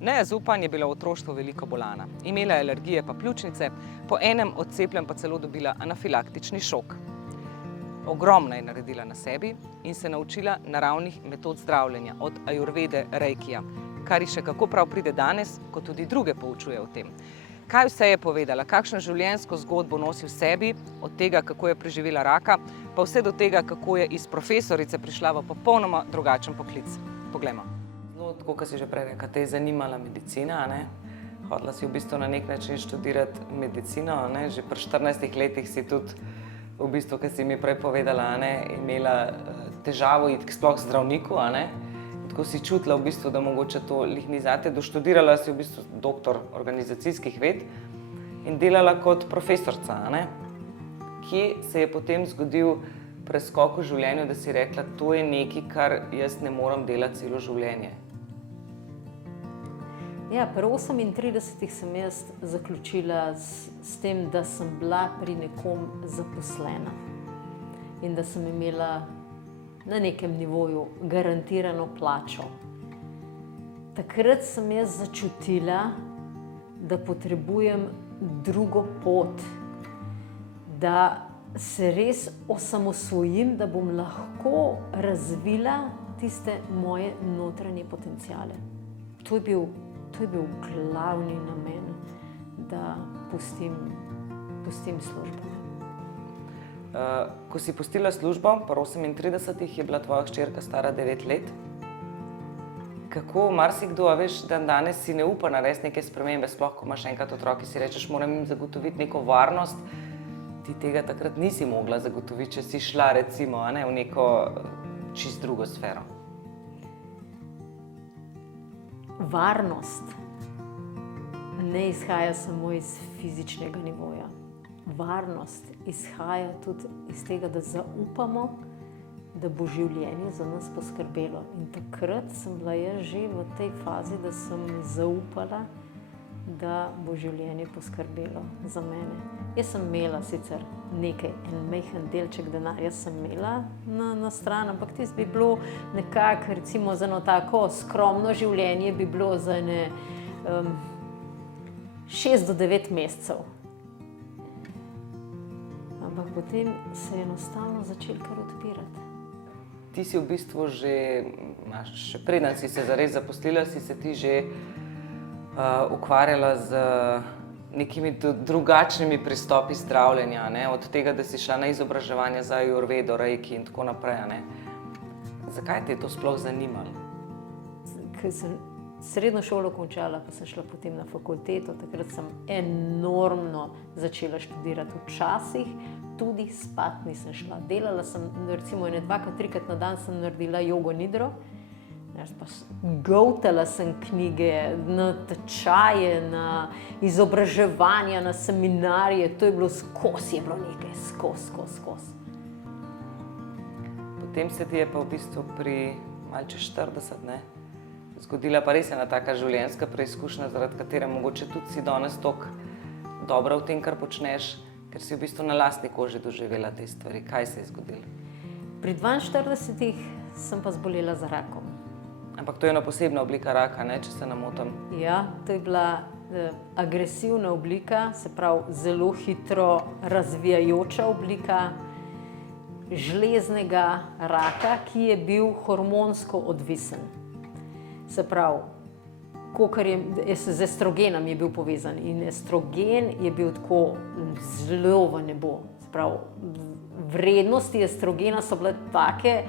Neja Zupan je bila v otroštvu veliko bolana. Imela je alergije pa pljučnice, po enem od cepljenj pa celo dobila anafilaktični šok. Ogromno je naredila na sebi in se naučila naravnih metod zdravljenja, od ajurvede, reikija, kar ji še kako prav pride danes, ko tudi druge poučuje o tem. Kaj vse je povedala, kakšno življenjsko zgodbo nosi v sebi, od tega, kako je preživela raka, pa vse do tega, kako je iz profesorice prišla v popolnoma drugačen poklic. Poglejmo. Zelo, tako kot si že prej rekla, te je zanimala medicina, ne? Hodila si v bistvu na nek način študirati medicino, ne? Že pri 14 letih si tudi, v bistvu, kot si mi prej povedala, ne? Imela težavo iti sploh k zdravniku, ne? Tako si čutila, v bistvu, da mogoče to lih ni zate. Doštudirala si v bistvu doktor organizacijskih ved in delala kot profesorca, ne? Kje se je potem zgodil preskok v življenju, da si rekla, to je nekaj, kar jaz ne moram delati celo življenje? Ja, pri 38 sem jaz zaključila s tem, da sem bila pri nekom zaposlena in da sem imela na nekem nivoju garantirano plačo. Takrat sem jaz začutila, da potrebujem drugo pot, da se res osamosvojim, da bom lahko razvila tiste moje notranje potenciale. To je bil glavni namen, da pustim službo. Ko si pustila službo, pri 38 je bila tvoja hčerka stara 9 let. Kako marsikdo, a veš, dan danes si ne upa narediti neke spremembe, sploh ko imaš enkrat otroke, si rečeš, moram jim zagotoviti neko varnost. Ti tega takrat nisi mogla zagotoviti, če si šla recimo, a ne, v neko čist drugo sfero. Varnost ne izhaja samo iz fizičnega nivoja. Varnost izhaja tudi iz tega, da zaupamo, da bo življenje za nas poskrbelo. In takrat sem bila jaz že v tej fazi, da sem zaupala, da bo življenje poskrbelo za mene. Jaz sem imela sicer nekaj, en majhen delček denarja sem imela na stran, ampak tisto bi bilo nekako, recimo za eno tako skromno življenje bi bilo za ene 6 do 9 mesecev. Ampak potem se je enostavno začelo kar odpirati. Ti si v bistvu še preden si se zares zaposlila, si se ti že ukvarjala z nekimi drugačnimi pristopi zdravljenja, ne? Od tega, da si šla na izobraževanje za ajurvedo, reiki in tako naprej, ne? Zakaj te je to sploh zanimalo? Ko sem srednjo šolo končala, pa sem šla potem na fakulteto, takrat sem enormno začela študirati. Včasih tudi spat nisem šla. Delala sem, recimo, 2-3 na dan sem naredila jogo nidro, goltala sem knjige, na tečaje, na izobraževanja, na seminarje, to je bilo skozi, je bilo nekaj, skozi. Potem se ti je pa v bistvu pri malce 40, ne, zgodila pa res ena taka življenjska preizkušnja, zaradi katere mogoče tudi si danes toliko dobra v tem, kar počneš, ker si v bistvu na lastni koži doživela te stvari. Kaj se je zgodilo? Pri 42 sem pa zbolela za rakom. Ampak to je ena posebna oblika raka, ne, če se ne motim. Ja, to je bila agresivna oblika, se pravi zelo hitro razvijajoča oblika žleznega raka, ki je bil hormonsko odvisen. Se pravi, z estrogenom je bil povezan in estrogen je bil tako zelo v nebo. Se pravi, vrednosti estrogena so bile take,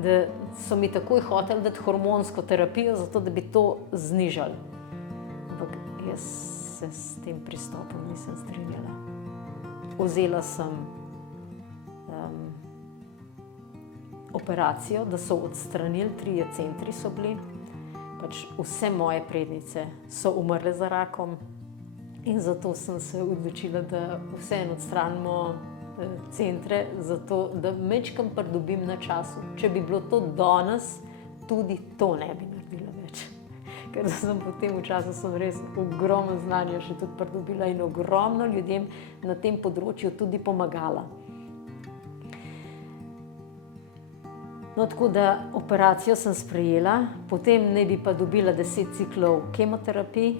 da so mi takoj hoteli dati hormonsko terapijo, zato da bi to znižali. Ampak jaz se s tem pristopom nisem strinjala. Vzela sem operacijo, da so odstranili, 3 centri so bili. Pač vse moje prednice so umrle za rakom in zato sem se odločila, da vseeno odstranimo centre, zato da majčkeno pridobim na času. Če bi bilo to danes, tudi to ne bi naredila več. Ker sem potem v času sem res ogromno znanja še tudi pridobila in ogromno ljudem na tem področju tudi pomagala. No, tako da operacijo sem sprejela, potem naj bi pa dobila 10 ciklov kemoterapij,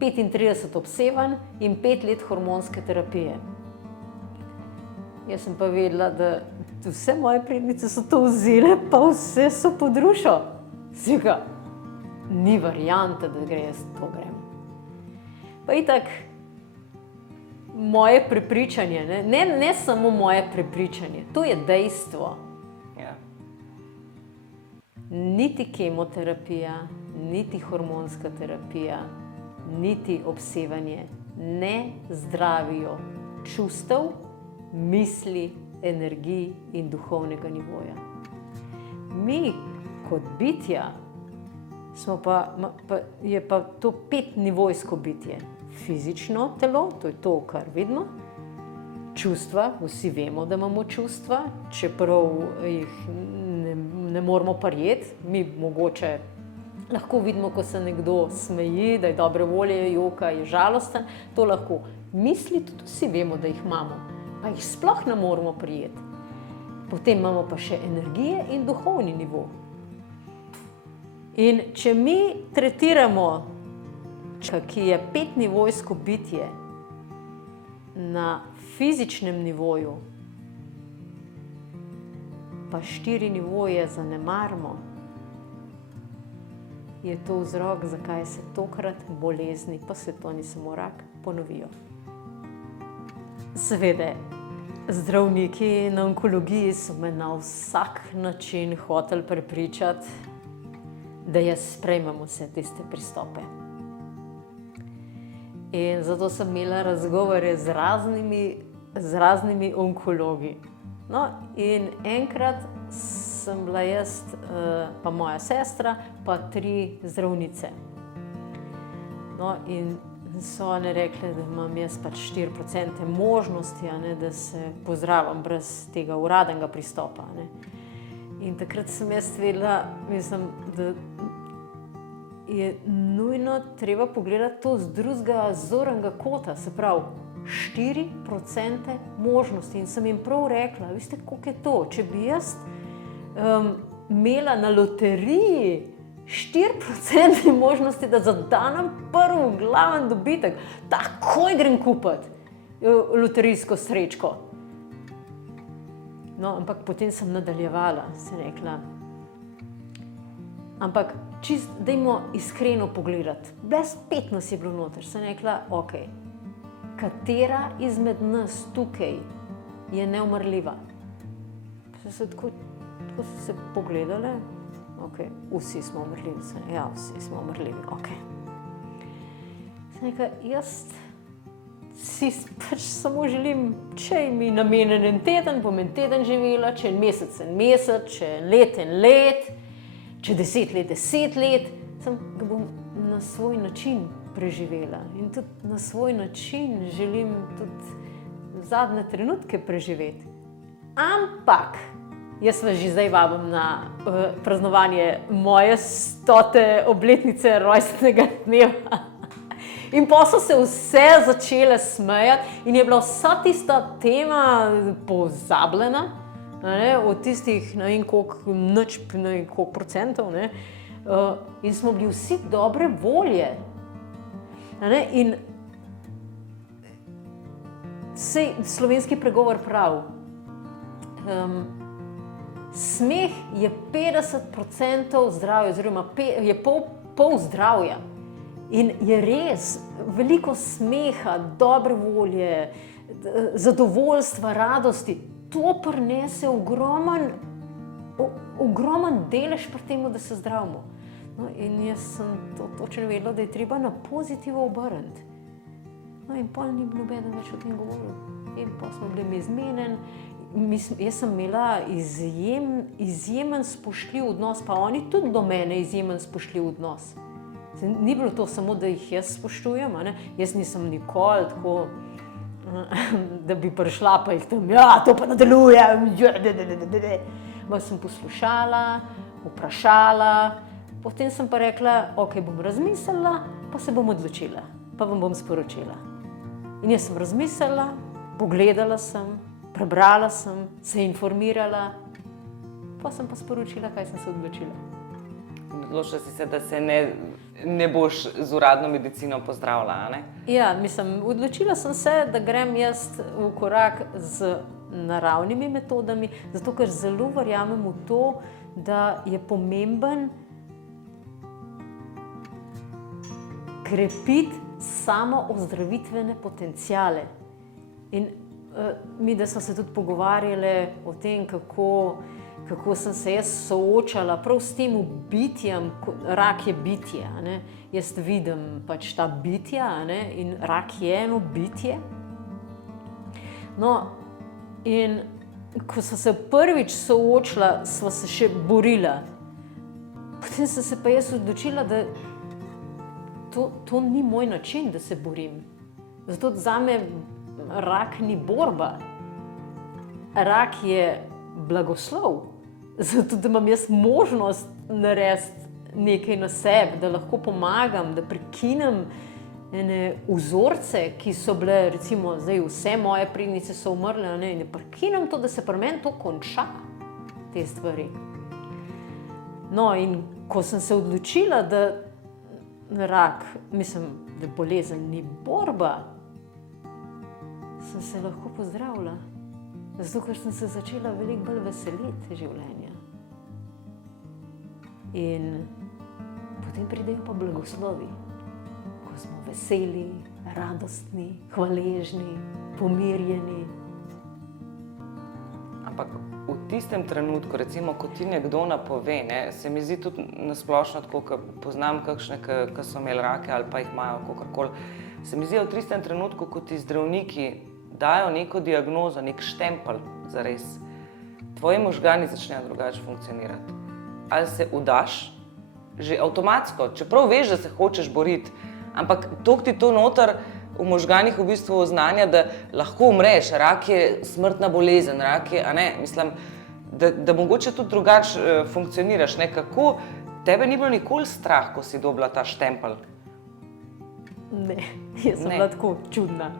35 obsevanj in 5 let hormonske terapije. Jaz sem pa vedela, da vse moje prednice so to vzele, pa vse so pod rušo. Sika, ni variante, da jaz to grem. Pa itak, moje prepričanje, ne samo moje prepričanje, to je dejstvo. Ja. Niti kemoterapija, niti hormonska terapija, niti obsevanje ne zdravijo čustev, misli, energij in duhovnega nivoja. Mi kot bitja smo je pa to 5-nivojsko bitje. Fizično telo, to je to, kar vidimo. Čustva, vsi vemo, da imamo čustva, čeprav jih ne moramo prijeti. Mi mogoče lahko vidimo, ko se nekdo smeji, da je dobre volje, joka, je žalosten. To lahko. Misli tudi vsi vemo, da jih imamo, pa jih sploh ne moramo prijeti. Potem imamo pa še energije in duhovni nivo. In če mi tretiramo, ki je 5-nivojsko bitje na fizičnem nivoju, pa 4 nivoje zanemarimo, je to vzrok, zakaj se tokrat bolezni, pa se to ni samo rak, ponovijo. Seveda, zdravniki na onkologiji so me na vsak način hoteli prepričati, da jaz sprejmem vse tiste pristope. In zato sem imela razgovore z raznimi onkologi. No, in enkrat sem bila jaz, pa moja sestra, pa 3 zdravnice. No, in so one rekle, da imam jaz pač 4% možnosti, da se pozdravim brez tega uradnega pristopa. In takrat sem jaz vedela, da je nujno treba pogledati to z drugega zornega kota, se pravi 4% možnosti. In sem jim prav rekla, veste, koliko je to? Če bi jaz imela na loteriji 4% možnosti, da zadanem prvi glaven dobitek, takoj grem kupiti loterijsko srečko. No, ampak potem sem nadaljevala, sem rekla, ampak dajmo iskreno pogledati. Brez 5 nas je bilo noter. Sem rekla, ok, katera izmed nas tukaj je neumrljiva? Tako so se pogledale, ok, vsi smo umrljivi. Ja, vsi smo umrljivi, ok. Sem rekla, jaz si pač samo želim, če mi namenjen en teden, bom en teden živela, če en mesec, če en let, če 10 let, 10 let, ga bom na svoj način preživela. In tudi na svoj način želim tudi zadnje trenutke preživeti. Ampak, jaz vas že zdaj vabim na praznovanje moje 100. obletnice rojstnega dneva. In pa so se vse začele smejati in je bila vsa tista tema pozabljena. Od tistih, ne vem koliko procentov, in smo bili vsi dobre volje. In sej slovenski pregovor pravi, smeh je 50% zdravja, oziroma je pol zdravja. In je res veliko smeha, dobre volje, zadovoljstva, radosti. To prinese ogromen delež pri tem, da se zdravimo. No, in jaz sem to točno vedela, da je treba na pozitivo obrniti. No, in pol ni bilo nobeden več o tem govoril. In pol smo bili izmenjeni. Jaz sem imela izjemen spoštljiv odnos, pa oni tudi do mene izjemen spoštljiv odnos. Ni bilo to samo, da jih jaz spoštujem, jaz nisem nikoli tako, da bi prišla pa jih tam, ja, to pa nadaljujem, sem poslušala, vprašala, potem sem pa rekla, ok, bom razmislila, pa se bom odločila, pa vam bom sporočila. In jaz sem razmislila, pogledala sem, prebrala sem, se informirala, pa sem pa sporočila, kaj sem se odločila. Odločila si se, da se ne boš z uradno medicino pozdravila, a ne? Ja, odločila sem se, da grem jaz v korak z naravnimi metodami, zato ker zelo verjamem v to, da je pomemben krepiti samo ozdravitvene potenciale. In mi, da smo se tudi pogovarjali o tem, kako sem se jaz soočala prav s tem bitjem, rak je bitje, a ne? Jaz vidim pač ta bitja, a ne? In rak je eno bitje. No, in ko sem se prvič soočila, sva se še borila. Potem sem se pa jaz odločila, da to ni moj način, da se borim. Zato zame rak ni borba. Rak je blagoslov. Zato, da imam jaz možnost narediti nekaj na sebi, da lahko pomagam, da prekinem ene vzorce, ki so bile, recimo, zdaj vse moje prednice so umrle, ne, in prekinem to, da se pri meni to konča, te stvari. No, in ko sem se odločila, da rak, da bolezen ni borba, sem se lahko pozdravila. Zato, ker sem se začela veliko bolj veseliti življenja. In potem pridejo pa blagoslovi, ko smo veseli, radostni, hvaležni, pomirjeni. Ampak v tistem trenutku, recimo, ko ti nekdo napove, ne, se mi zdi tudi nasplošno tako, ko poznam kakšne, ki so imeli rake ali pa jih imajo kakorkoli, se mi zdi v tistem trenutku, ko ti zdravniki dajo neko diagnozo, nek štempelj zares, tvoji možgani začnejo drugače funkcionirati. Ali se vdaš že avtomatsko, čeprav veš, da se hočeš boriti, ampak toliko ti to noter v možganih v bistvu oznanja, da lahko umreš, rak je smrtna bolezen, rak je, a ne, da mogoče tudi drugače funkcioniraš, ne, kako tebe ni bilo nikoli strah, ko si dobila ta štempelj? Ne, jaz sem bila tako čudna.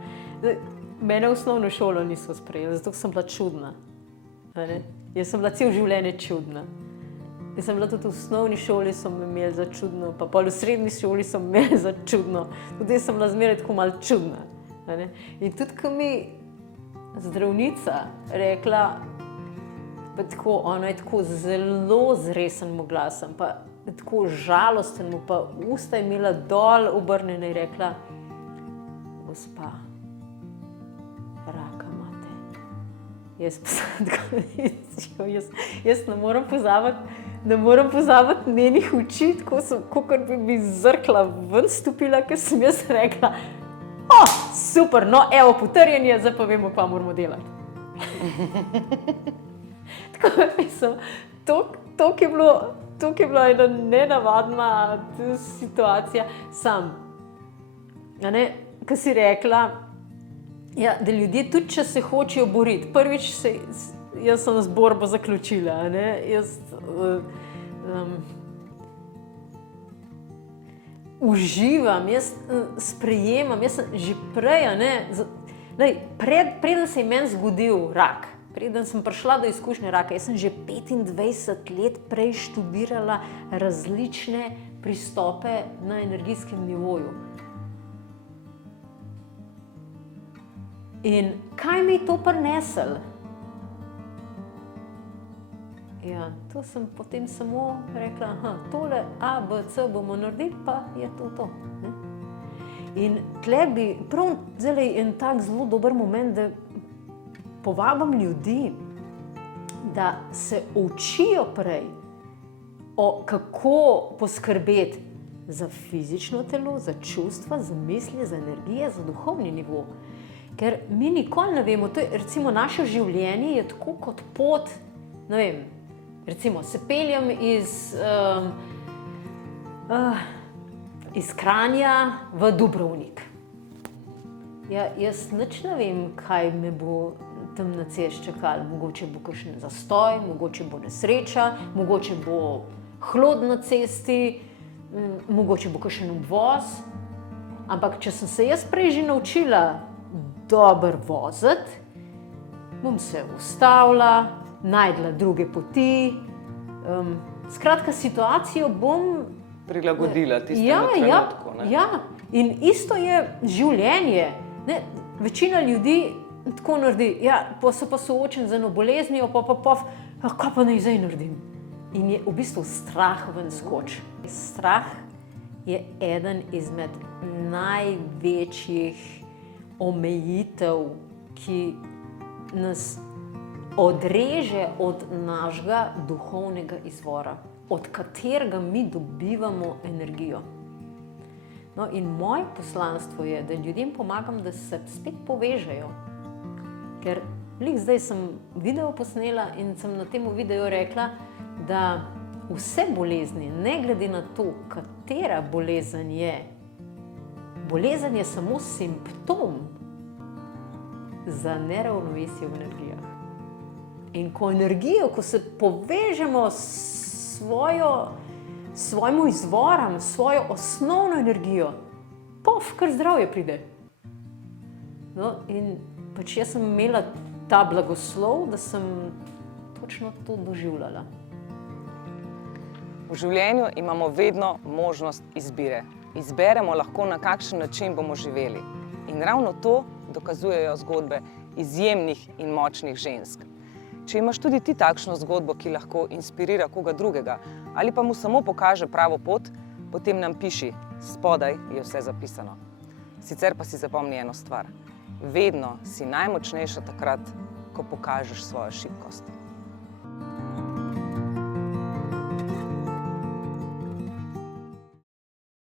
Mene v osnovno šolo niso sprejeli, zato sem bila čudna. Jaz sem bila cel življenje čudna. Jaz sem bila tudi v osnovni šoli, so me imeli za čudno, pa pol v srednji šoli so me imeli za čudno. Tudi jaz sem bila zmeraj tako malo čudna. In tudi, ko mi zdravnica rekla, pa tako, ona je tako zelo z resnim glasom, pa tako žalosten, pa usta je imela dol obrnjene in rekla: gospa, raka imate. Jaz pa sem tako, jaz ne morem pozabiti njenih oči, kakor bi mi zrkla ven stopila, ker sem jaz rekla: super, no evo potrjenje, zdaj pa vemo, kaj moramo delati. Tako mislim, to je bila ena nenavadna situacija. Sam, ko si rekla, ja, da ljudje tudi, če se hočejo boriti, prvič jaz sem z borbo zaključila, jaz uživam, jaz sprejemam, jaz sem že prej, preden se je meni zgodil rak, preden sem prišla do izkušnje raka, jaz sem že 25 let prej študirala različne pristope na energijskem nivoju. In kaj mi je to prineslo? Ja, to sem potem samo rekla, tole A, B, C bomo naredili, pa je to. Ne? In tle bi prav zdaj en tak zelo dober moment, da povabim ljudi, da se učijo prej, kako poskrbeti za fizično telo, za čustva, za misli, za energije, za duhovni nivo. Ker mi nikoli ne vemo, recimo naše življenje je tako kot pot, ne vem, recimo se peljem iz Kranja v Dubrovnik. Ja, jaz nič ne vem, kaj me bo tam na cesti čakalo. Mogoče bo kakšen zastoj, mogoče bo nesreča, mogoče bo hlod na cesti, mogoče bo kakšen obvoz. Ampak če sem se jaz prej že naučila dobro voziti, bom se ustavila, najdla druge poti, Skratka, situacijo bom Prilagodila tistemu trenutku. Ne? Ja, in isto je življenje. Ne? Večina ljudi tako naredi, ja, pa so pa soočeni z eno boleznijo, kaj pa naj zdaj naredim? In je v bistvu strah ven skoč. Strah je eden izmed največjih omejitev, ki nas odreže od našega duhovnega izvora, od katerega mi dobivamo energijo. No, in moje poslanstvo je, da ljudem pomagam, da se spet povežejo. Ker zdaj sem video posnela in sem na tem videu rekla, da vse bolezni, ne glede na to, katera bolezen je samo simptom za neravnovesje v energijah. In ko se povežemo s svojim izvorom, s svojo osnovno energijo, kar zdravje pride. No, in pač jaz sem imela ta blagoslov, da sem točno to doživljala. V življenju imamo vedno možnost izbire. Izberemo lahko, na kakšen način bomo živeli. In ravno to dokazujejo zgodbe izjemnih in močnih žensk. Če imaš tudi ti takšno zgodbo, ki lahko inspirira koga drugega ali pa mu samo pokaže pravo pot, potem nam piši, spodaj je vse zapisano. Sicer pa si zapomni eno stvar. Vedno si najmočnejša takrat, ko pokažeš svojo šibkost.